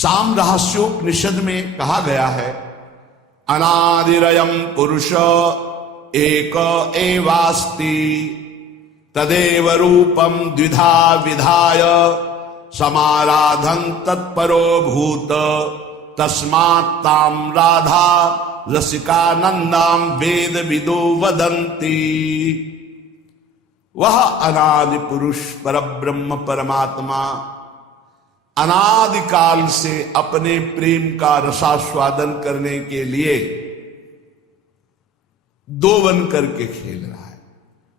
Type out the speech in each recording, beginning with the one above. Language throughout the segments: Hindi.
साम रहस्योपनिषद में कहा गया है, अनादिरयम पुरुष एक एवास्ति तदेव रूपम द्विधा विधाय समाराधन तत्परो भूत तस्मात् ताम राधा रसिकानंदाम वेद विदो वदंती। वह अनादि पुरुष परब्रह्म परमात्मा अनादिकाल से अपने प्रेम का रसास्वादन करने के लिए दो बन करके खेल रहा है।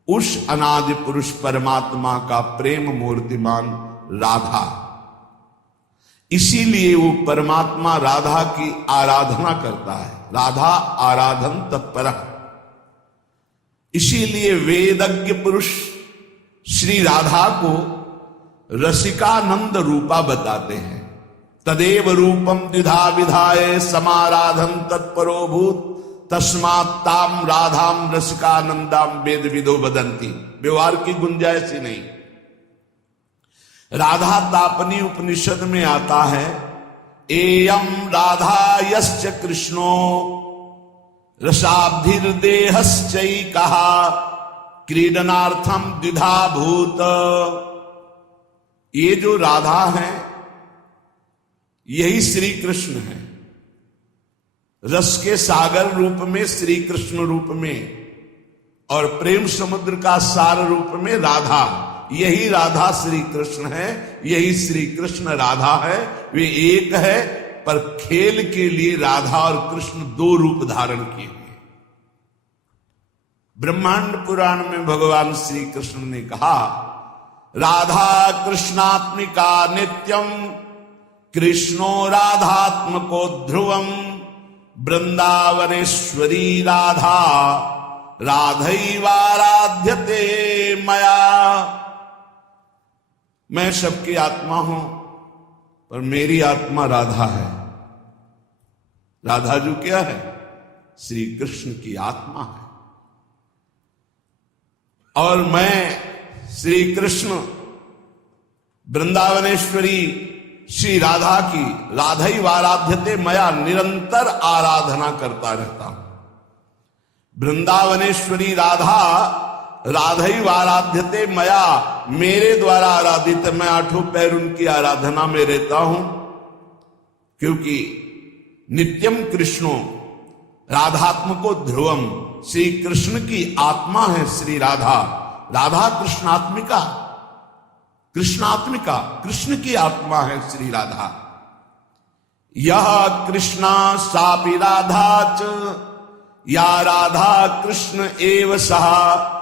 उस अनादि पुरुष परमात्मा का प्रेम मूर्तिमान राधा, इसीलिए वो परमात्मा राधा की आराधना करता है। राधा आराधन तत्पर, इसीलिए वेदज्ञ पुरुष श्री राधा को रसिकानंद रूपा बताते हैं। तदेव रूपम द्विधा विधाय समाराधन तत्परो भूत तस्मात् ताम राधाम रसिकानंदाम वेद विदो वदंती। व्यवहार की गुंजाइश ही नहीं। राधा तापनी उपनिषद में आता है, एयम राधा यश्च कृष्णो रसाब्धिर्देहश्चई कहा क्रीडनार्थम द्विधा भूत। ये जो राधा है यही श्री कृष्ण है। रस के सागर रूप में श्री कृष्ण रूप में और प्रेम समुद्र का सार रूप में राधा, यही राधा श्री कृष्ण है, यही श्री कृष्ण राधा है। वे एक है, पर खेल के लिए राधा और कृष्ण दो रूप धारण किए हुए। ब्रह्मांड पुराण में भगवान श्री कृष्ण ने कहा, राधा कृष्णात्मिका नित्यम कृष्णो राधात्मको ध्रुवम वृंदावनेश्वरी राधा राधैवाराध्यते मया। मैं सबकी आत्मा हूं, पर मेरी आत्मा राधा है। राधा जो क्या है? श्री कृष्ण की आत्मा है। और मैं श्री कृष्ण वृंदावनेश्वरी श्री राधा की राधैवाराध्यते मया निरंतर आराधना करता रहता हूं। वृंदावनेश्वरी राधा राधैवाराध्यते मया, मेरे द्वारा आराधित, मैं आठों पैर उनकी आराधना में रहता हूं। क्योंकि नित्यम कृष्णो राधात्मको ध्रुवम, श्री कृष्ण की आत्मा है श्री राधा। राधा कृष्णात्मिका, कृष्णात्मिका कृष्ण की आत्मा है श्री राधा। यह कृष्णा सापि राधा च या राधा कृष्ण एव सहा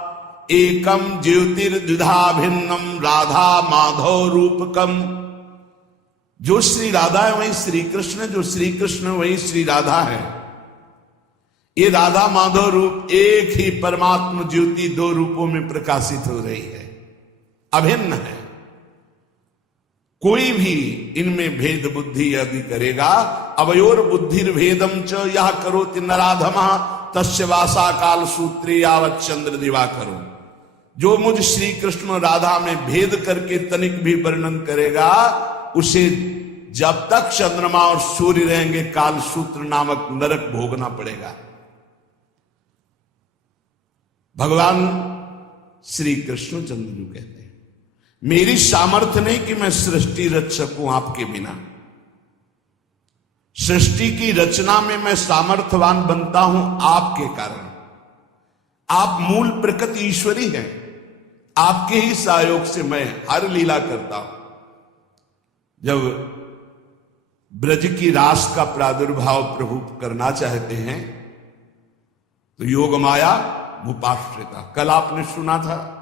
एकम ज्योतिर्द्विधा भिन्नम राधा माधव रूपकम। जो श्री राधा है वही श्री कृष्ण, जो श्री कृष्ण वही श्री राधा है। ये राधा माधव रूप एक ही परमात्मा ज्योति दो रूपों में प्रकाशित हो रही है, अभिन्न है। कोई भी इनमें भेद बुद्धि यदि करेगा, अवयोर बुद्धिर भेदम च यह करोति नराधमा तस्य वासा काल सूत्री यावत चंद्र दिवा करो। जो मुझ श्री कृष्ण राधा में भेद करके तनिक भी वर्णन करेगा, उसे जब तक चंद्रमा और सूर्य रहेंगे काल सूत्र नामक नरक भोगना पड़ेगा। भगवान श्री कृष्ण चंद्र जी कहते हैं, मेरी सामर्थ्य नहीं कि मैं सृष्टि रच सकूं आपके बिना। सृष्टि की रचना में मैं सामर्थ्यवान बनता हूं आपके कारण। आप मूल प्रकृति ईश्वरी हैं, आपके ही सहयोग से मैं हर लीला करता हूं। जब ब्रज की रास का प्रादुर्भाव प्रभु करना चाहते हैं तो योग माया उपाश्रिता, कल आपने सुना था,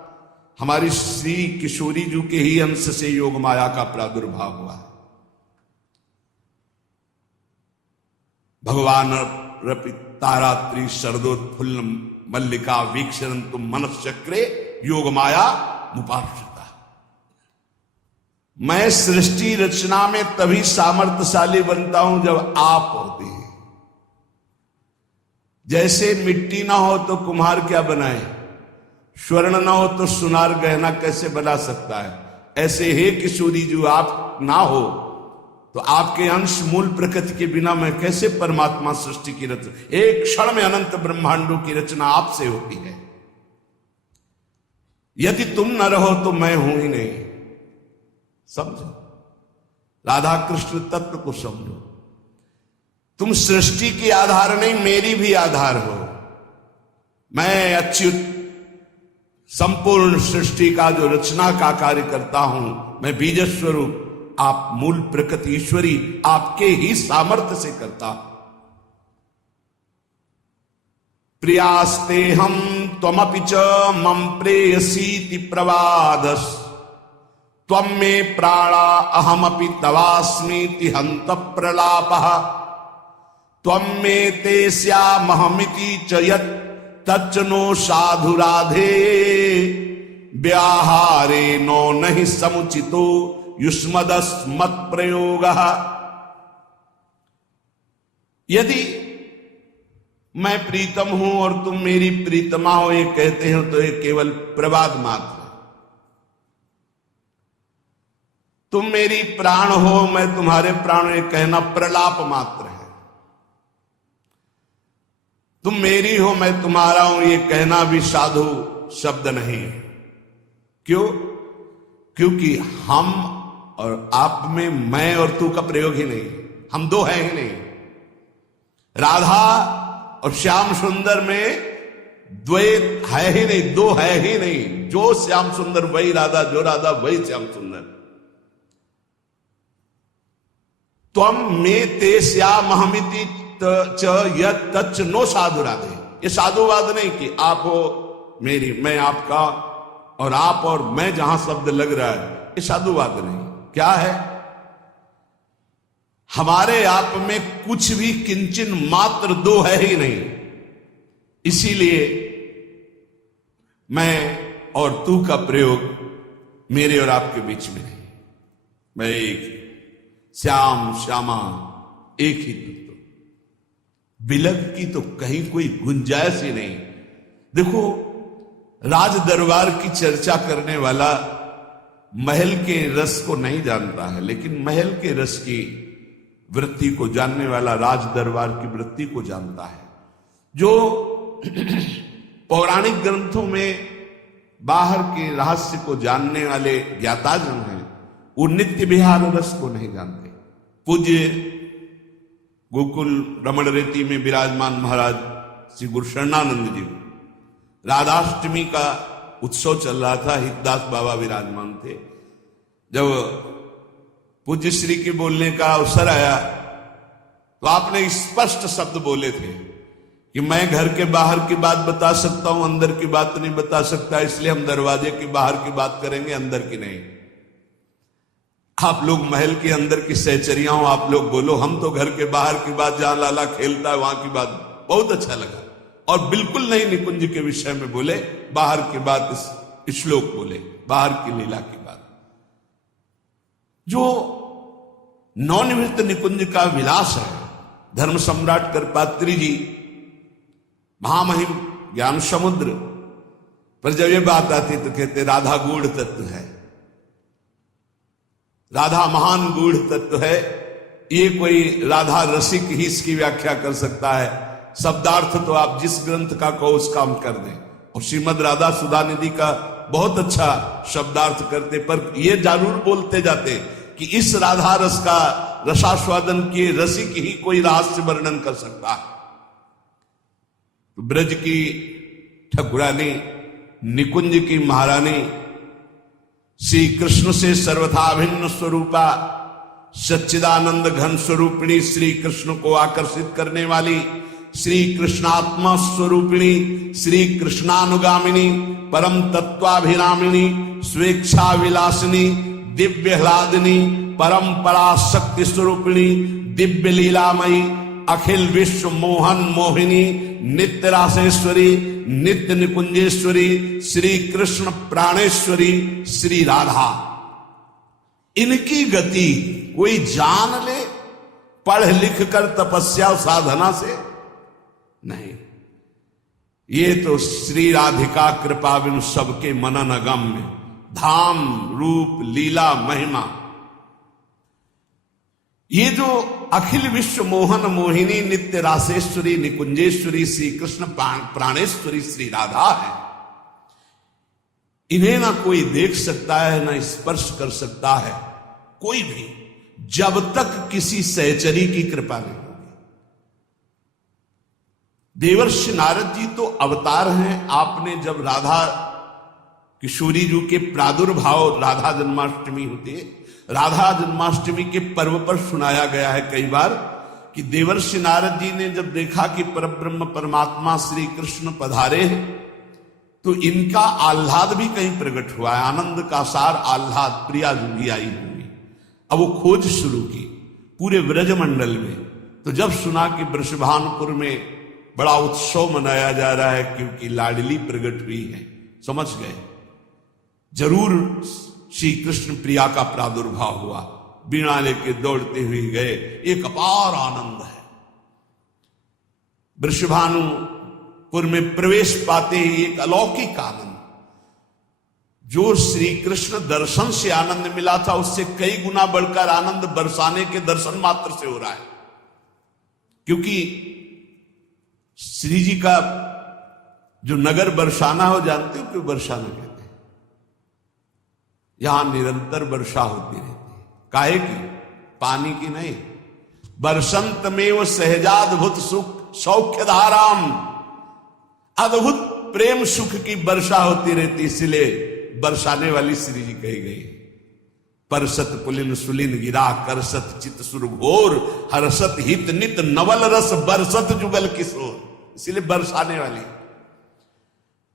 हमारी श्री किशोरी जी के ही अंश से योग माया का प्रादुर्भाव हुआ है। भगवान रपि तारात्रि शरदोत्फुल्ल मल्लिका वीक्षरन्तु मनश्चक्रे योग माया उपाश्रिता। मैं सृष्टि रचना में तभी सामर्थ्यशाली बनता हूं जब आप होते हैं। जैसे मिट्टी ना हो तो कुम्हार क्या बनाए, स्वर्ण ना हो तो सुनार गहना कैसे बना सकता है, ऐसे हे किशोरी जो आप ना हो तो आपके अंश मूल प्रकृति के बिना मैं कैसे परमात्मा सृष्टि की रचना, एक क्षण में अनंत ब्रह्मांडों की रचना आपसे होती है। यदि तुम न रहो तो मैं हूं ही नहीं। समझो, राधा कृष्ण तत्व को समझो। तुम सृष्टि की आधार नहीं, मेरी भी आधार हो। मैं अच्युत संपूर्ण सृष्टि का जो रचना का कार्य करता हूं, मैं बीज स्वरूप, आप मूल प्रकृति ईश्वरी आपके ही सामर्थ्य से करता। प्रियास्ते हम त्वमपि च मम प्रेयसीति प्रवादस, त्वं मे प्राणा अहमपि तवास्मीति हंत प्रलापः, त्वं मे ते स्यामहमिति च यत् तच्च नो साधु राधे, व्याहारे नो नहि समुचितो युष्मदस्मत् प्रयोगः। यदि मैं प्रीतम हूं और तुम मेरी प्रीतमा हो, ये कहते हो तो ये केवल प्रवाद मात्र है। तुम मेरी प्राण हो, मैं तुम्हारे प्राण, ये कहना प्रलाप मात्र है। तुम मेरी हो, मैं तुम्हारा हूं, ये कहना भी साधु शब्द नहीं है। क्यों? क्योंकि हम और आप में मैं और तू का प्रयोग ही नहीं, हम दो हैं ही नहीं। राधा और श्याम सुंदर में द्वैत है ही नहीं, दो है ही नहीं। जो श्याम सुंदर वही राधा, जो राधा वही श्याम सुंदर। त्वं मे ते स्यामहमिति च यत् तच्च नो साधु राधे। ये साधुवाद नहीं कि आप हो मेरी, मैं आपका, और आप और मैं जहां शब्द लग रहा है, ये साधुवाद नहीं। क्या है? हमारे आप में कुछ भी किंचन मात्र दो है ही नहीं। इसीलिए मैं और तू का प्रयोग मेरे और आपके बीच में नहीं। मैं एक, श्याम श्यामा एक ही तत्व। विलग की तो कहीं कोई गुंजाइश ही नहीं। देखो, राज दरबार की चर्चा करने वाला महल के रस को नहीं जानता है, लेकिन महल के रस की वृत्ति को जानने वाला राज दरबार की वृत्ति को जानता है। जो पौराणिक ग्रंथों में बाहर के रहस्य को जानने वाले ज्ञाताजन हैं, वो नित्य विहार रस को नहीं जानते। पूज्य गोकुल रमण रेती में विराजमान महाराज श्री गुरु शरणानंद जी, राधाष्टमी का उत्सव चल रहा था, हितदास बाबा विराजमान थे। जब पूज्य श्री के बोलने का अवसर आया तो आपने स्पष्ट शब्द बोले थे कि मैं घर के बाहर की बात बता सकता हूं, अंदर की बात नहीं बता सकता, इसलिए हम दरवाजे के बाहर की बात करेंगे, अंदर की नहीं। आप लोग महल के अंदर की सहचरिया हो, आप लोग बोलो, हम तो घर के बाहर की बात, जहां लाला खेलता है वहां की बात। बहुत अच्छा लगा। और बिल्कुल नहीं निकुंज के विषय में बोले, बाहर की बात, श्लोक बोले, बाहर की लीला की बात। जो नवनिवृत्त निकुंज का विलास है, धर्म सम्राट करपात्री जी महामहिम ज्ञान समुद्र पर जब ये बात आती तो कहते राधा गूढ़ तत्व है, राधा महान गूढ़ तत्व है। ये कोई राधा रसिक ही इसकी व्याख्या कर सकता है। शब्दार्थ तो आप जिस ग्रंथ का कहो उसका हम कर दें। और श्रीमद राधा सुधा निधि का बहुत अच्छा शब्दार्थ करते, पर ये जरूर बोलते जाते कि इस राधा रस का रसास्वादन किए रसिक ही कोई रहस्य वर्णन कर सकता है। तो ब्रज की ठकुरानी, निकुंज की महारानी, श्री कृष्ण से सर्वथा भिन्न स्वरूपा सच्चिदानंद घन स्वरूपिणी श्री कृष्ण को आकर्षित करने वाली श्री कृष्णात्मा स्वरूपिणी, श्री कृष्णानुगामिनी, परम तत्वाभिरामिणी, स्वेच्छा विलासिनी, दिव्य ह्लादिनी, परंपरा शक्ति स्वरूपिणी, दिव्य लीलामयी, अखिल विश्व मोहन मोहिनी, नित्य रासेश्वरी, नित्य निकुंजेश्वरी, श्री कृष्ण प्राणेश्वरी, श्री राधा। इनकी गति कोई जान ले पढ़ लिख कर तपस्या साधना से नहीं। ये तो श्री राधिका कृपा बिनु सबके मनन अगम्य, धाम रूप लीला महिमा। ये जो अखिल विश्व मोहन मोहिनी नित्य रासेश्वरी निकुंजेश्वरी श्री कृष्ण प्राणेश्वरी श्री राधा है, इन्हें ना कोई देख सकता है ना स्पर्श कर सकता है कोई भी, जब तक किसी सहचरी की कृपा नहीं होगी। देवर्षि नारद जी तो अवतार हैं। आपने जब राधा किशोरी जी के प्रादुर्भाव, राधा जन्माष्टमी होती है, राधा जन्माष्टमी के पर्व पर सुनाया गया है कई बार कि देवर्षि नारद जी ने जब देखा कि परब्रह्म परमात्मा श्री कृष्ण पधारे हैं तो इनका आह्लाद भी कहीं प्रकट हुआ है, आनंद का सार आह्लाद, प्रिया जी भी आई होंगी। अब वो खोज शुरू की पूरे ब्रजमंडल में। तो जब सुना कि वृषभानुपुर में बड़ा उत्सव मनाया जा रहा है क्योंकि लाडली प्रकट हुई है, समझ गए जरूर श्री कृष्ण प्रिया का प्रादुर्भाव हुआ। बीणा लेके दौड़ते हुए गए, एक अपार आनंद है। वृषभानुपुर में प्रवेश पाते ही एक अलौकिक आनंद, जो श्री कृष्ण दर्शन से आनंद मिला था उससे कई गुना बढ़कर आनंद बरसाने के दर्शन मात्र से हो रहा है। क्योंकि श्री जी का जो नगर बरसाना हो, जानते हो क्यों बरसाना कहते हैं? यहां निरंतर वर्षा होती रहती है। काहे की? पानी की नहीं। बरसंत में वो सहजाद्भुत सुख सौख्य धाराम, अद्भुत प्रेम सुख की वर्षा होती रहती, इसलिए बरसाने वाली श्री जी कही गई। परसत पुलिन सुलिन गिरा करसत चित सुरघोर, हर्षत हित नित नवल रस बरसत जुगल किशोर, इसलिए बरसाने वाली।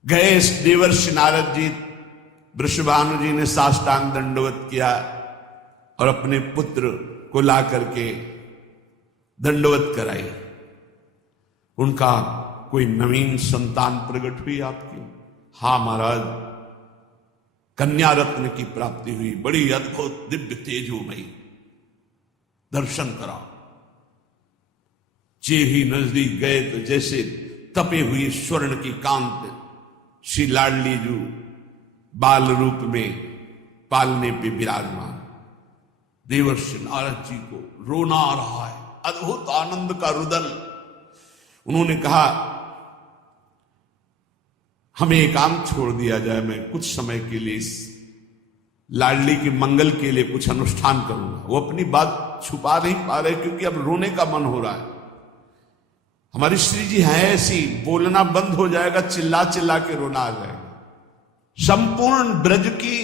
गए देवर्षि नारद जी, वृषभानु जी ने साष्टांग दंडवत किया और अपने पुत्र को ला करके दंडवत कराई। उनका कोई नवीन संतान प्रकट हुई आपकी? हां महाराज, कन्या रत्न की प्राप्ति हुई, बड़ी अद्भुत दिव्य तेजोमयी। दर्शन करा, जे ही नजदीक गए तो जैसे तपे हुए स्वर्ण की कांत श्री लाडली जू बाल रूप में पालने पे विराजमान। देवर्षि नारद जी को रोना आ रहा है, अद्भुत आनंद का रुदन। उन्होंने कहा हमें एकांत छोड़ दिया जाए, मैं कुछ समय के लिए इस लाडली के मंगल के लिए कुछ अनुष्ठान करूंगा। वो अपनी बात छुपा नहीं पा रहे क्योंकि अब रोने का मन हो रहा है। हमारी श्री जी है ऐसी, बोलना बंद हो जाएगा, चिल्ला चिल्ला के रोना आ जाएगा। संपूर्ण ब्रज की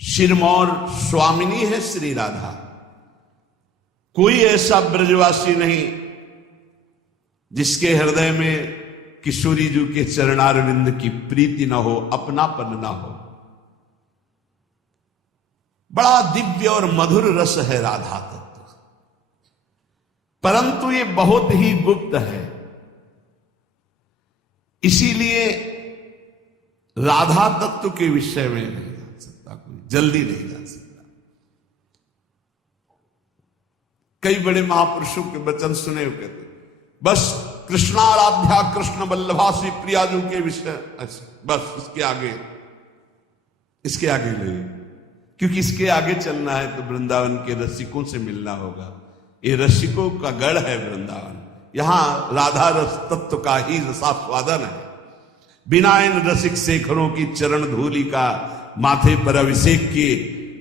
सिरमौर स्वामिनी है श्री राधा। कोई ऐसा ब्रजवासी नहीं जिसके हृदय में किशोरी जी के चरणारविंद की प्रीति ना हो, अपनापन ना हो। बड़ा दिव्य और मधुर रस है राधा तत्व, परंतु ये बहुत ही गुप्त है। इसीलिए राधा तत्व के विषय में नहीं जान सकता कोई, जल्दी नहीं जान सकता। कई बड़े महापुरुषों के वचन सुने हो, कहते बस कृष्णाराध्या कृष्ण वल्लभा श्री प्रियाजू के विषय, बस इसके आगे नहीं, क्योंकि इसके आगे चलना है तो वृंदावन के रसिकों से मिलना होगा। ये रसिकों का गढ़ है वृंदावन, यहां राधा रस तत्व का ही रसास्वादन है। बिना इन रसिक शेखरों की चरण धूलि का माथे पर अभिषेक किए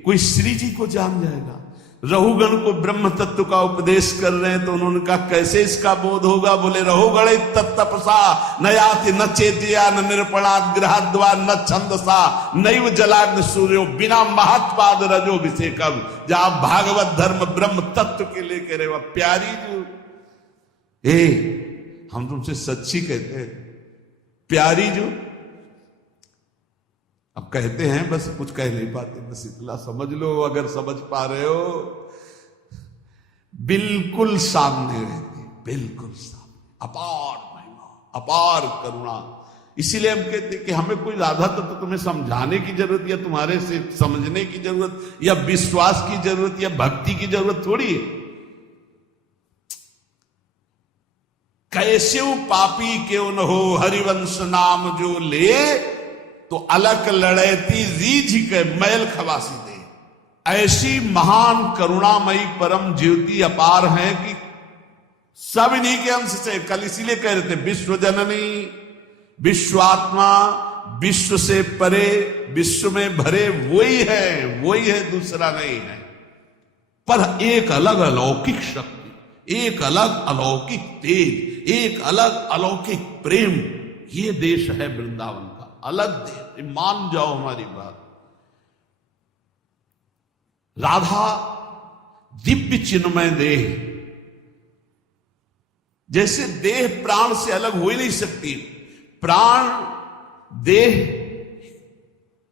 कोई श्री जी को जान जाएगा। रहुगण को ब्रह्म तत्व का उपदेश कर रहे हैं तो उन्होंने कहा कैसे इसका बोध होगा? बोले रहुगण तत्तपसा न याति न चेतिया न निरपणात् गृहाद्वा न छंदसा नैव जलाग्न सूर्यो बिना महत्पाद रजोभिषेकम। जहां भागवत धर्म ब्रह्म तत्व के लेकर रहे, प्यारी जो हम तुमसे सच्ची कहते हैं, प्यारी जो अब कहते हैं, बस कुछ कह नहीं पाते, बस इतना समझ लो। अगर समझ पा रहे हो, बिल्कुल सामने रहते, बिल्कुल सामने, अपार महिमा, अपार करुणा। इसीलिए हम कहते कि हमें कोई राधा तत्व तो तुम्हें समझाने की जरूरत या तुम्हारे से समझने की जरूरत या विश्वास की जरूरत या भक्ति की जरूरत थोड़ी है। कैसे पापी क्यों न हो हरिवंश नाम जो ले, तो अलग लड़ैती रीझ के मैल खवासी दे। ऐसी महान करुणामयी परम ज्योति अपार है कि सब इन्हीं के अंश से, कल इसीलिए कह रहे थे विश्व जननी, विश्वात्मा, विश्व से परे, विश्व में भरे वही है, दूसरा नहीं है। पर एक अलग अलौकिक शक्ति, एक अलग अलौकिक तेज, एक अलग अलौकिक प्रेम, ये देश है वृंदावन का, अलग देश, मान जाओ हमारी बात। राधा दिव्य चिन्मय देह, जैसे देह प्राण से अलग हो ही नहीं सकती, प्राण देह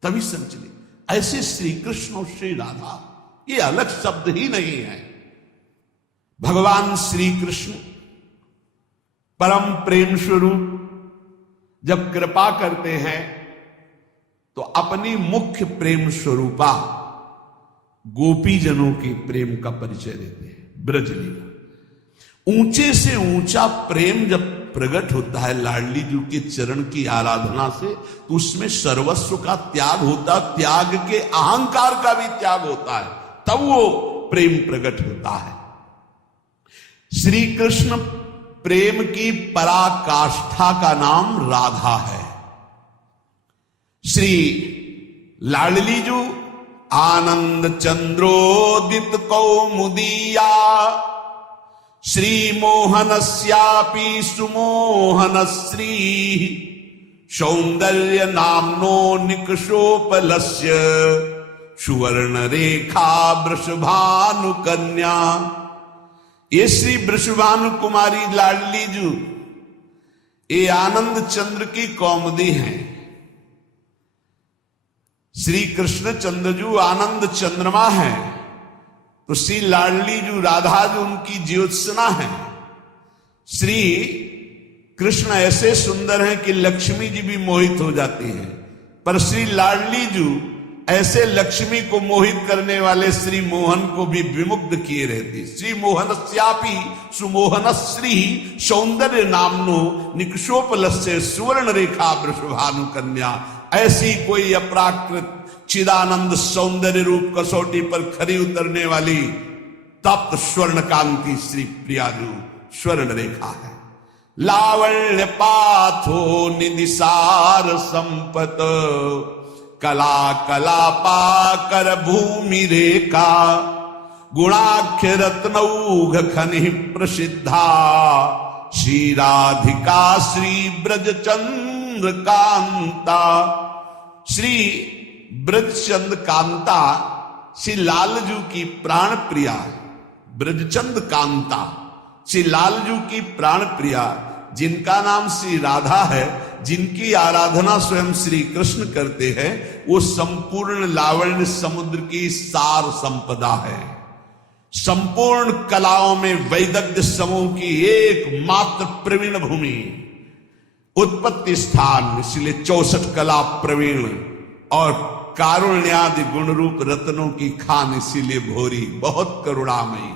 तभी संचलित, ऐसे श्री कृष्ण और श्री राधा ये अलग शब्द ही नहीं है। भगवान श्री कृष्ण परम प्रेम स्वरूप जब कृपा करते हैं तो अपनी मुख्य प्रेम स्वरूपा गोपी जनों के प्रेम का परिचय देते हैं। ब्रजलीला ऊंचे से ऊंचा प्रेम जब प्रकट होता है लाडली जी के चरण की आराधना से, तो उसमें सर्वस्व का त्याग होता, त्याग के अहंकार का भी त्याग होता है, तब वो प्रेम प्रकट होता है। श्री कृष्ण प्रेम की पराकाष्ठा का नाम राधा है। श्री लाडली जी आनंद चंद्रोदित कौमुदीया, श्री मोहनस्यापि सुमोहनश्री, सौंदर्य नामनो निकषोपलस्य, सुवर्ण रेखा वृषभानु कन्या। ये श्री वृषभानु कुमारी लाडली जी ये आनंद चंद्र की कौमुदी हैं। श्री कृष्ण चंद्र जी आनंद चंद्रमा है, तो श्री लाडली जी राधा जी उनकी ज्योत्सना है। श्री कृष्ण ऐसे सुंदर हैं कि लक्ष्मी जी भी मोहित हो जाती है, पर श्री लाडली जी ऐसे लक्ष्मी को मोहित करने वाले श्री मोहन को भी विमुग्ध किए रहती। श्री मोहनस्यापि सुमोहनश्री, सौंदर्य नामनो निकषोपलस्य, सुवर्ण रेखा वृषभानु कन्या। ऐसी कोई अपराकृत चिदानंद सौंदर्य रूप कसौटी पर खरी उतरने वाली तप्त स्वर्ण कांति श्री प्रियाजू स्वर्ण रेखा है। लावण्य पाथो निदिसार संपत, कला कला पाकर भूमि रेखा, गुणाख्य रत्नौघ खनि प्रसिद्धा, श्री राधिका श्री ब्रजचंद्र कांता। श्री ब्रजचंद कांता श्री लालजू की प्राण प्रिया, ब्रजचंद कांता श्री लालजू की प्राण प्रिया, जिनका नाम श्री राधा है, जिनकी आराधना स्वयं श्री कृष्ण करते हैं, वो संपूर्ण लावण्य समुद्र की सार संपदा है। संपूर्ण कलाओं में वैदग्ध्य समूह की एकमात्र प्रवीण भूमि, उत्पत्ति स्थान, इसलिए 64 कला प्रवीण और कारुण्यादि गुण रूप रत्नों की खान, इसीलिए भोरी, बहुत करुणामयी।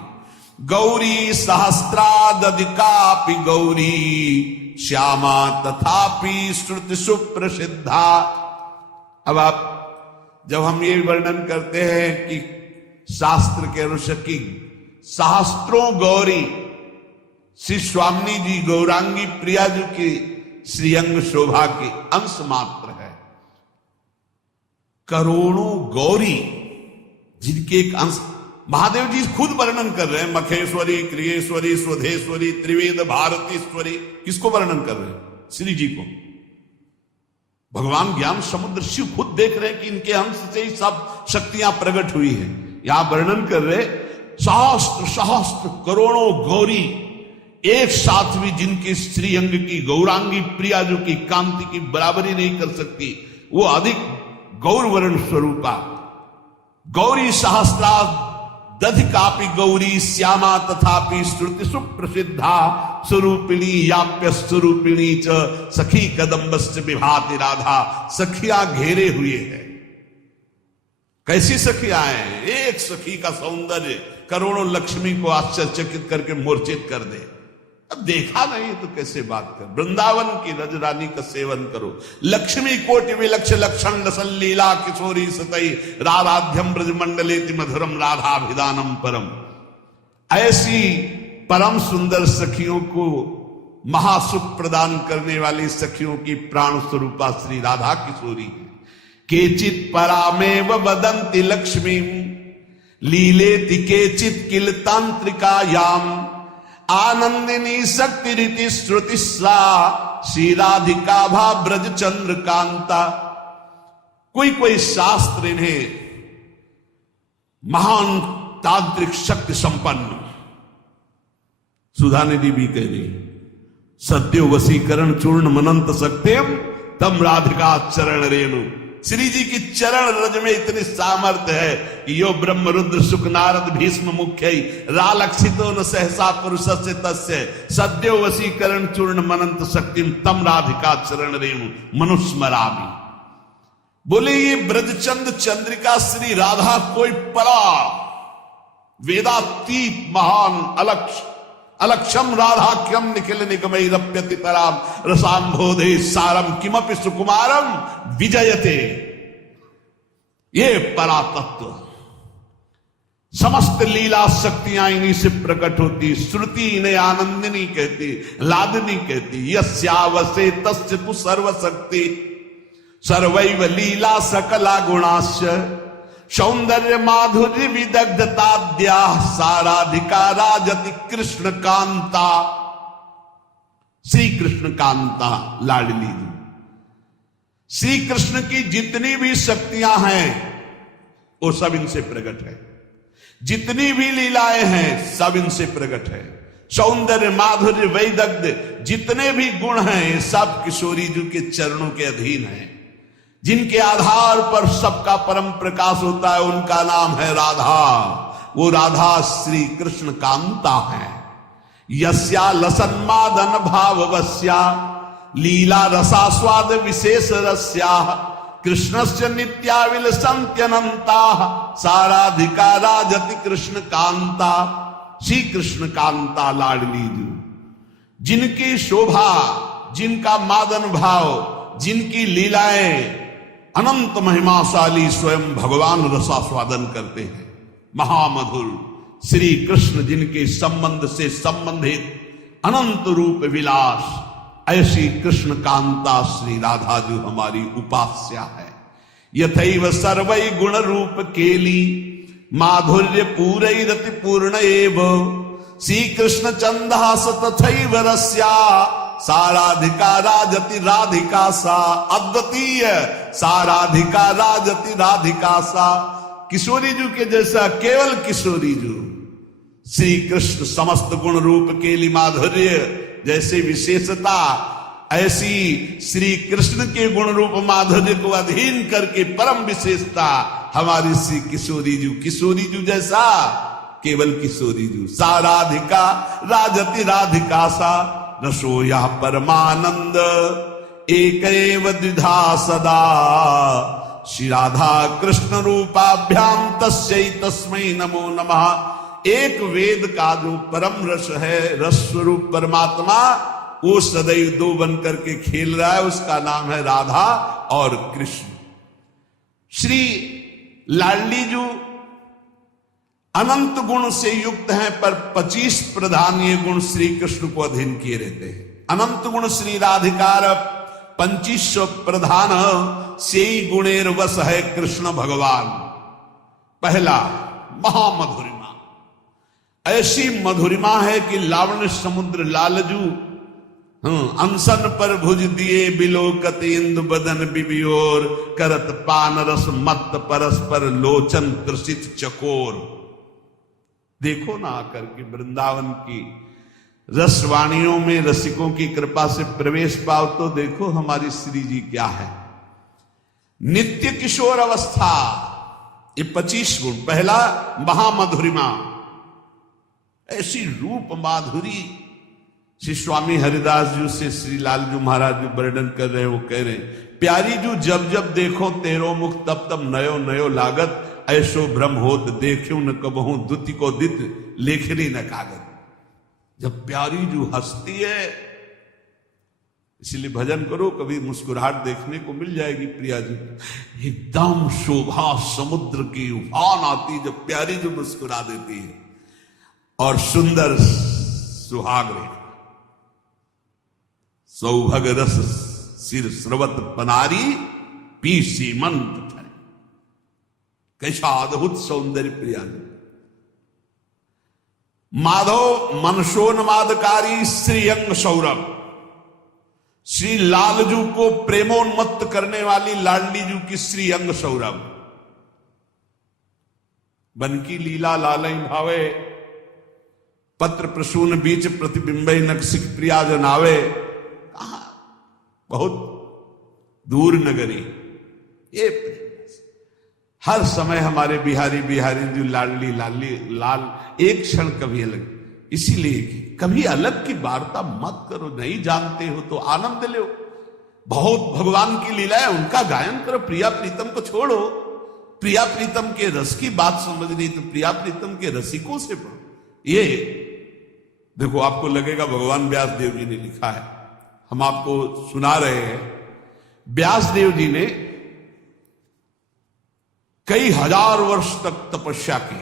गौरी सहस्रादधिकापि गौरी, श्यामा तथापि श्रुति सुप्रसिद्धा। अब आप जब हम ये वर्णन करते हैं कि शास्त्र के अनुसार की सहस्त्रों गौरी श्री स्वामी जी गौरांगी प्रिया जी की श्रीअंग शोभा की अंश मात्र है, करोड़ों गौरी जिनके एक अंश महादेव जी खुद वर्णन कर रहे हैं। मखेश्वरी, क्रियेश्वरी, स्वधेश्वरी, त्रिवेद भारतीश्वरी, किसको वर्णन कर रहे हैं? श्री जी को। भगवान ज्ञान समुद्र शिव खुद देख रहे हैं कि इनके अंश से ही सब शक्तियां प्रकट हुई हैं। यहां वर्णन कर रहे सहस्त्र सहस्त्र करोड़ों गौरी एक साथ भी जिनकी श्री अंग की गौरांगी प्रिया जो की कांति की बराबरी नहीं कर सकती, वो अधिक गौरवर्ण स्वरूपा गौरी सहस्रा दधिकापि गौरी श्यामा तथापि श्रुति सुप्रसिद्धा, स्वरूपिणी याप्य स्वरूपिणी च सखी कदम्बस्य विभाति राधा। सखियां घेरे हुए हैं। कैसी सखियां हैं? एक सखी का सौंदर्य करोड़ों लक्ष्मी को आश्चर्यचकित करके मूर्छित कर दे। अब देखा नहीं तो कैसे बात कर। वृंदावन की रजरानी का सेवन करो। लक्ष्मी कोटि विलक्ष लक्षण लसन लीला किशोरी सतई राधाध्यम ब्रज मंडलेति मधुरम राधाभिधानम परम। ऐसी परम सुंदर सखियों को महासुख प्रदान करने वाली सखियों की प्राण स्वरूपा श्री राधा किशोरी है। केचित परामेव वदन्ति लक्ष्मी लीलेति केचित किल तांत्रिकायाम आनंदिनी शक्ति रीति श्रुति सा श्री राधिका भा ब्रज चंद्र कांता। कोई कोई शास्त्र इन्हें महान तांत्रिक शक्ति संपन्न, सुधा निधि भी कह रही, सत्यो वसीकरण चूर्ण मनंत सत्यम तम राधिका चरण रेणु। श्री जी की चरण रज में इतनी सामर्थ्य है कि यो ब्रह्म रुद्र सुख नारद भीष्म मुख्य रालक्षितो न सहसा पुरुषस्य तस्य सद्यो वसीकरण चूर्ण मनंत शक्तिम तम राधिका चरण रेणु मनुस्मरामि। बोले ये ब्रजचंद चंद्रिका श्री राधा कोई परा वेदातीत महान अलक्षम राधाख्यम निखिल निगमई रप्यति पराम रसाम्भोधे सारम किमपि सुकुमारम विजयते। ये परातत्व समस्त लीला शक्तियां इन्हीं से प्रकट होती। श्रुति इन्हें आनंदिनी कहती, लादनी कहती। यस्यावसे तस्य तु सर्वशक्ति सर्वैव लीला सकला गुणास्य सौंदर्य माधुर्य विदग्धताद्या साराधिका राजति कृष्ण कांता। श्री कृष्ण कांता लाडली जी, श्री कृष्ण की जितनी भी शक्तियां हैं वो सब इनसे प्रकट है। जितनी भी लीलाएं हैं सब इनसे प्रकट है। सौंदर्य माधुर्य वैदग्ध जितने भी गुण हैं ये सब किशोरी जी के चरणों के अधीन हैं। जिनके आधार पर सबका परम प्रकाश होता है उनका नाम है राधा। वो राधा श्री कृष्ण कांता है। यस्या लसन्मादन भाववस्या लीला रसास्वाद विशेष रस्या कृष्णस्य नित्याविलसन्त्यनन्ता साराधिका राजति कृष्ण कांता। श्री कृष्ण कांता लाडली जी, जिनकी शोभा, जिनका मादन भाव, जिनकी लीलाएं अनंत महिमाशाली स्वयं भगवान रसास्वादन करते हैं। महामधुर श्री कृष्ण जिनके संबंध से संबंधित अनंत रूप विलास, ऐसी कृष्ण कांता श्री राधा जो हमारी उपास्या है। यथैव सर्वै गुण रूप केली माधुर्य पूरैरति पूर्ण एव श्री कृष्ण चंदास तथैव रस्या साराधिका राजति राधिका सा। अद्वितीय साराधिका राजति राधिका सा। किशोरी जी के जैसा केवल किशोरी जी श्री कृष्ण समस्त गुण रूप केली माधुर्य जैसे विशेषता, ऐसी श्री कृष्ण के गुण रूप माधुर्य को अधीन करके परम विशेषता हमारी श्री किशोरी जी। किशोरी जी जैसा केवल किशोरी जी। साराधिका राजति राधिका सा रसो यह परमानंद एकैव द्विधा सदा श्री राधा कृष्ण रूपाभ्याम तस्यै तस्मै नमो नमः। एक वेद का जो परम रस है, रस स्वरूप परमात्मा, वो सदैव दो बन करके खेल रहा है। उसका नाम है राधा और कृष्ण। श्री लाडली जी अनंत गुण से युक्त हैं, पर 25 प्रधान ये गुण श्री कृष्ण को अधीन किए रहते हैं। अनंत गुण श्री राधिकार 2500 प्रधान से गुणेर वश है कृष्ण भगवान। पहला महामधुरिमा, ऐसी मधुरिमा है कि लावण्य समुद्र लालजू अनशन पर भुज दिए बिलोकत इंदु बदन बिबियोर करत पान रस मत परस्पर लोचन कृषित चकोर। देखो ना आकर के वृंदावन की रसवाणियों में रसिकों की कृपा से प्रवेश पाओ तो देखो हमारी श्री जी क्या है। नित्य किशोर अवस्था, ये 25 गुण। पहला महामधुरिमा, ऐसी रूप माधुरी। श्री स्वामी हरिदास जी से श्री लालजू महाराज जी वर्णन कर रहे हैं। वो कह रहे हैं, प्यारी जू जब जब देखो तेरो मुख तब तब नयो नयो लागत ऐसो भ्रम होत देखियो न कबहू दुति को दित लेखनी न कागत। जब प्यारी जो हंसती है, इसलिए भजन करो, कभी मुस्कुराहट देखने को मिल जाएगी प्रिया जी। एकदम शोभा समुद्र की उफान आती जब प्यारी जो मुस्कुरा देती है। और सुंदर सुहाग रेखा, सौभग रस सिर स्रवत पनारी पी सीमंत ठरे। कैसा अद्भुत सौंदर्य प्रिया जी। माधव मनसोन्मादकारी श्रीअंग सौरभ, श्री लालजू को प्रेमोन्मत्त करने वाली लाडली जू की श्रीअंग सौरभ। बन की लीला लालई भावे, पत्र प्रसून बीच प्रतिबिंबई नक्सिक प्रिया जनावे। कहा बहुत दूर नगरी, ये हर समय हमारे बिहारी बिहारी जो लाडली लाली लाल, एक क्षण कभी अलग। इसीलिए कभी अलग की वार्ता मत करो, नहीं जानते हो तो आनंद लो। बहुत भगवान की लीला है, उनका गायन करो। प्रिया प्रीतम को छोड़ो, प्रिया प्रीतम के रस की बात समझनी तो प्रिया प्रीतम के रसिकों से पढ़ो। ये देखो, आपको लगेगा भगवान व्यास देव जी ने लिखा है, हम आपको सुना रहे हैं। व्यास देव जी ने कई हजार वर्ष तक तपस्या की,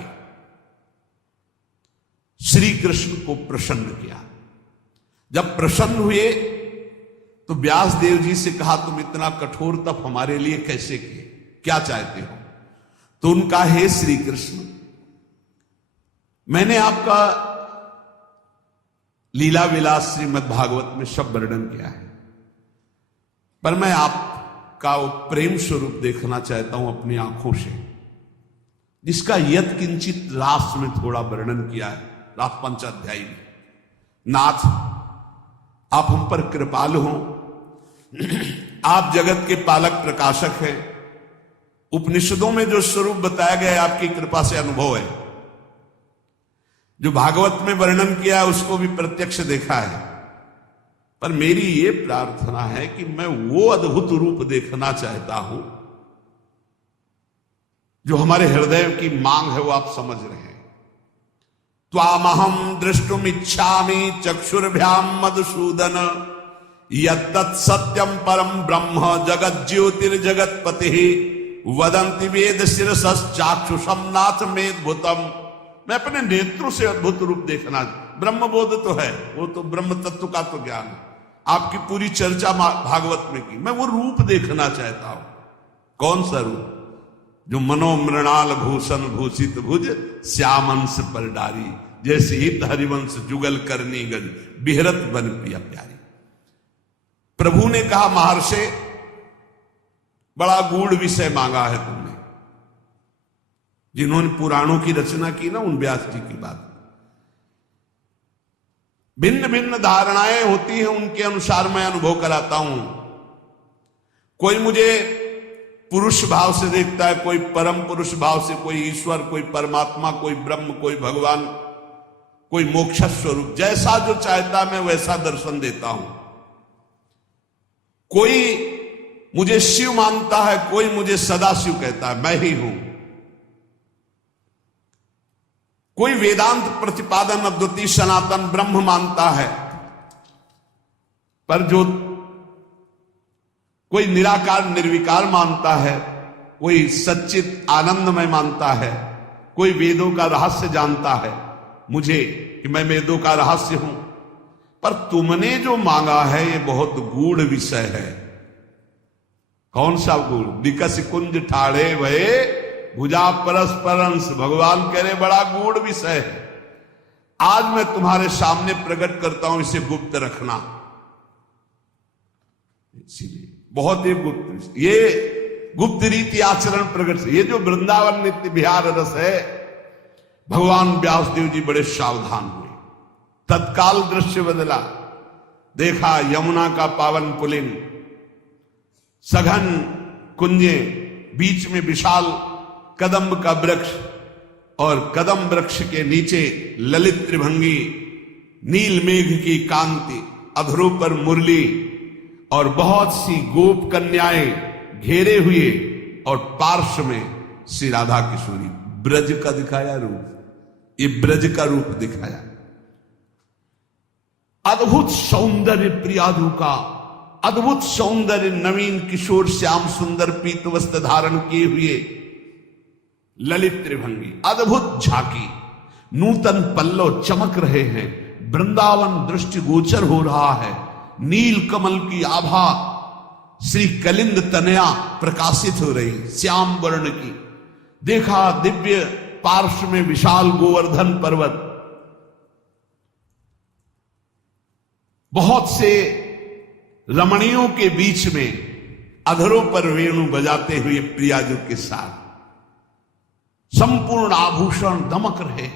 श्री कृष्ण को प्रसन्न किया। जब प्रसन्न हुए तो व्यास देव जी से कहा, तुम इतना कठोर तप हमारे लिए कैसे किए, क्या चाहते हो? तो उनका, हे श्री कृष्ण, मैंने आपका लीला विलास श्रीमद् भागवत में सब वर्णन किया है, पर मैं आपका वो प्रेम स्वरूप देखना चाहता हूं अपनी आंखों से, जिसका यत किंचित रास में थोड़ा वर्णन किया है, रास पंचाध्यायी में। नाथ, आप हम पर कृपालु हो, आप जगत के पालक प्रकाशक हैं। उपनिषदों में जो स्वरूप बताया गया है आपकी कृपा से अनुभव है, जो भागवत में वर्णन किया है उसको भी प्रत्यक्ष देखा है। पर मेरी ये प्रार्थना है कि मैं वो अद्भुत रूप देखना चाहता हूं जो हमारे हृदय की मांग है, वो आप समझ रहे हैं। त्वामहं दृष्टुमिच्छामि चक्षुर्भ्याम मधुसूदन, यत्तत् सत्यम परम ब्रह्म जगत ज्योतिर्जगतपति, वदन्ति वेद शिरसश्चाक्षुषम नाथ मेद्भुतम। मैं अपने नेत्रों से अद्भुत रूप देखना, ब्रह्म बोध तो है, वो तो ब्रह्म तत्व का तो ज्ञान है, आपकी पूरी चर्चा भागवत में की, मैं वो रूप देखना चाहता हूं। कौन सा रूप? जो मनोमृणाल भूषण भूषित भुज श्यामंश पर डारी, जैसे हित हरिवंश जुगल करनी गज बिहरत बन प्रिया प्यारी। प्रभु ने कहा, महर्षि बड़ा गूढ़ विषय मांगा है तुमने। जिन्होंने पुराणों की रचना की ना, उन व्यास जी की बात, भिन्न भिन्न धारणाएं होती हैं, उनके अनुसार मैं अनुभव कराता हूं। कोई मुझे पुरुष भाव से देखता है, कोई परम पुरुष भाव से, कोई ईश्वर, कोई परमात्मा, कोई ब्रह्म, कोई भगवान, कोई मोक्ष स्वरूप। जैसा जो चाहता मैं वैसा दर्शन देता हूं। कोई मुझे शिव मानता है, कोई मुझे सदाशिव कहता है, मैं ही हूं। कोई वेदांत प्रतिपादन अद्वितीय सनातन ब्रह्म मानता है, पर जो कोई निराकार निर्विकार मानता है, कोई सच्चित आनंदमय मानता है, कोई वेदों का रहस्य जानता है मुझे कि मैं वेदों का रहस्य हूं। पर तुमने जो मांगा है ये बहुत गूढ़ विषय है। कौन सा गूढ़? विकस कुंज ठाड़े भये भुजा परस्परंश। भगवान कह रहे बड़ा गूढ़ विषय है, आज मैं तुम्हारे सामने प्रकट करता हूं, इसे गुप्त रखना। इसीलिए बहुत ही गुप्त, ये गुप्त रीति आचरण प्रकट। ये जो वृंदावन नित्य विहार रस है, भगवान व्यासदेव जी बड़े सावधान हुए। तत्काल दृश्य बदला, देखा यमुना का पावन पुलिन, सघन कुंजे, बीच में विशाल कदम्ब का वृक्ष, और कदम वृक्ष के नीचे ललित त्रिभंगी, नील मेघ की कांति, अधरों पर मुरली, और बहुत सी गोप कन्याएं घेरे हुए, और पार्श्व में श्री राधा किशोरी। ब्रज का दिखाया रूप, ये ब्रज का रूप दिखाया। अद्भुत सौंदर्य प्रियाजू का, अद्भुत सौंदर्य नवीन किशोर श्याम सुंदर पीत वस्त्र धारण किए हुए ललित त्रिभंगी, अद्भुत झांकी, नूतन पल्लव चमक रहे हैं, वृंदावन दृष्टि गोचर हो रहा है, नील कमल की आभा श्री कलिंद तनया प्रकाशित हो रही, श्याम वर्ण की। देखा दिव्य पार्श्व में विशाल गोवर्धन पर्वत, बहुत से रमणियों के बीच में अधरों पर वेणु बजाते हुए प्रियाजू के साथ संपूर्ण आभूषण दमक रहे।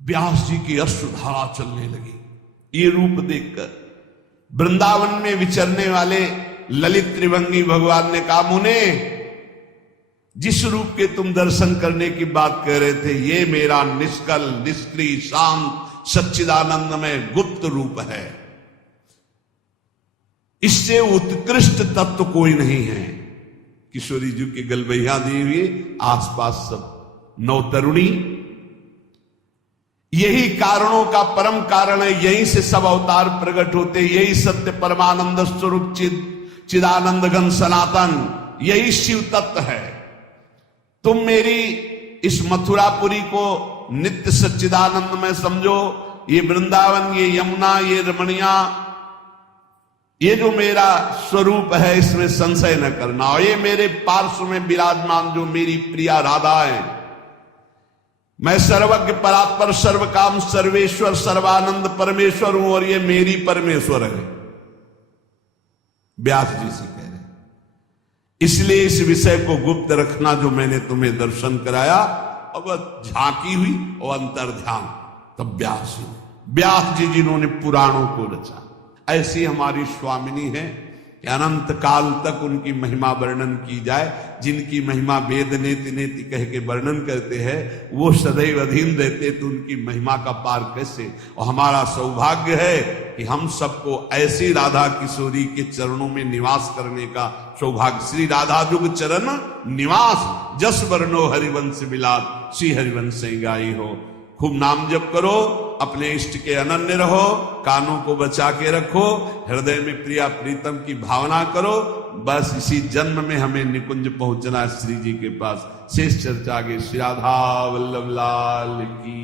व्यास जी की अश्रुधारा चलने लगी। ये रूप देखकर वृंदावन में विचरने वाले ललित त्रिभंगी भगवान ने कहा, मुने, जिस रूप के तुम दर्शन करने की बात कर रहे थे, ये मेरा निष्कल निष्क्रिय शांत सच्चिदानंदमय गुप्त रूप है। इससे उत्कृष्ट तत्व कोई नहीं है। किशोरी जी की गलबैया दी हुई, आसपास सब नवतरुणी, यही कारणों का परम कारण है, यहीं से सब अवतार प्रकट होते, यही सत्य परमानंद स्वरूप चिदानंद घन सनातन, यही शिव तत्व है। तुम मेरी इस मथुरापुरी को नित्य सच्चिदानंद में समझो। ये वृंदावन, ये यमुना, ये रमणिया, ये जो मेरा स्वरूप है, इसमें संशय न करना। और ये मेरे पार्श्व में विराजमान जो मेरी प्रिया राधा है, मैं सर्वज्ञ परात्पर सर्वकाम सर्वेश्वर सर्वानंद परमेश्वर हूं और ये मेरी परमेश्वर है। व्यास जी से कह रहे, इसलिए इस विषय को गुप्त रखना जो मैंने तुम्हें दर्शन कराया। अब झांकी हुई और अंतर ध्यान, तब व्यास जी जिन्होंने पुराणों को रचा। ऐसी हमारी स्वामिनी है कि अनंत काल तक उनकी महिमा वर्णन की जाए। जिनकी महिमा वेद नेति नेति कह के वर्णन करते हैं, वो सदैव अधीन रहते, तो उनकी महिमा का पार कैसे। और हमारा सौभाग्य है कि हम सबको ऐसी राधा किशोरी के चरणों में निवास करने का सौभाग्य। श्री राधा जुग चरण निवास, जस वर्णो हरिवंश विलास, श्री हरिवंश गाई हो। खूब नाम जप करो, अपने इष्ट के अनन्य रहो, कानों को बचा के रखो, हृदय में प्रिया प्रीतम की भावना करो। बस इसी जन्म में हमें निकुंज पहुंचना है श्री जी के पास। शेष चर्चा आगे। श्री राधा वल्लभ लाल की।